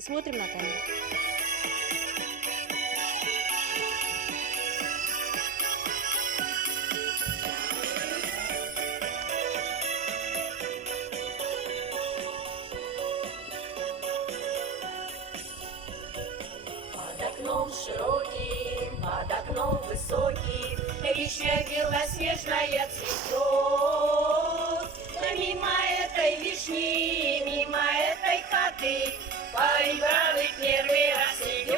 и смотрим на камеру. Под окном широким, под окном высоким, вишня белоснежная цветет. Да мимо этой вишни, мимо этой хаты, парень бравый первый раз идет.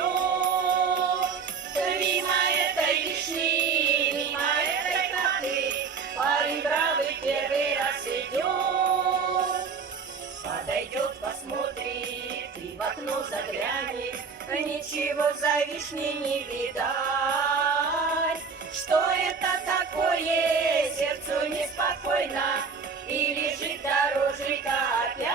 Да мимо этой вишни, мимо этой хаты, парень бравый первый раз идет. Подойдет, посмотрит и в окно заглянет, ничего за вишней не видать. Что это такое, сердцу неспокойно, и лежит дорожка опять.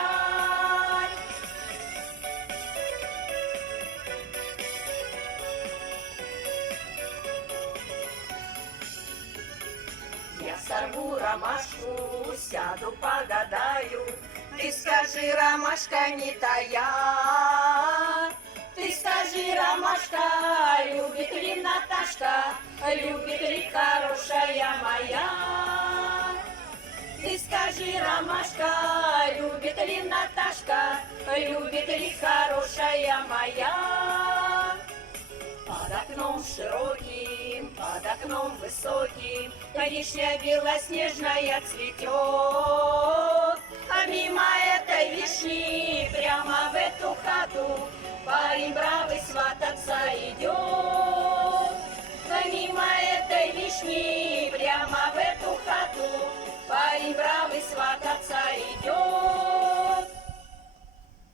Я сорву ромашку, сяду, погадаю. Ты скажи, ромашка не тая. Ты скажи, ромашка, любит ли Наташка, любит ли хорошая моя? Ты скажи, ромашка, любит ли Наташка, любит ли хорошая моя? Под окном широким, под окном высоким, вишня белоснежная цветет. А мимо этой вишни, прямо в эту хату, парень бравый свататься идет. А мимо этой вишни, прямо в эту хату, парень бравый свататься идет.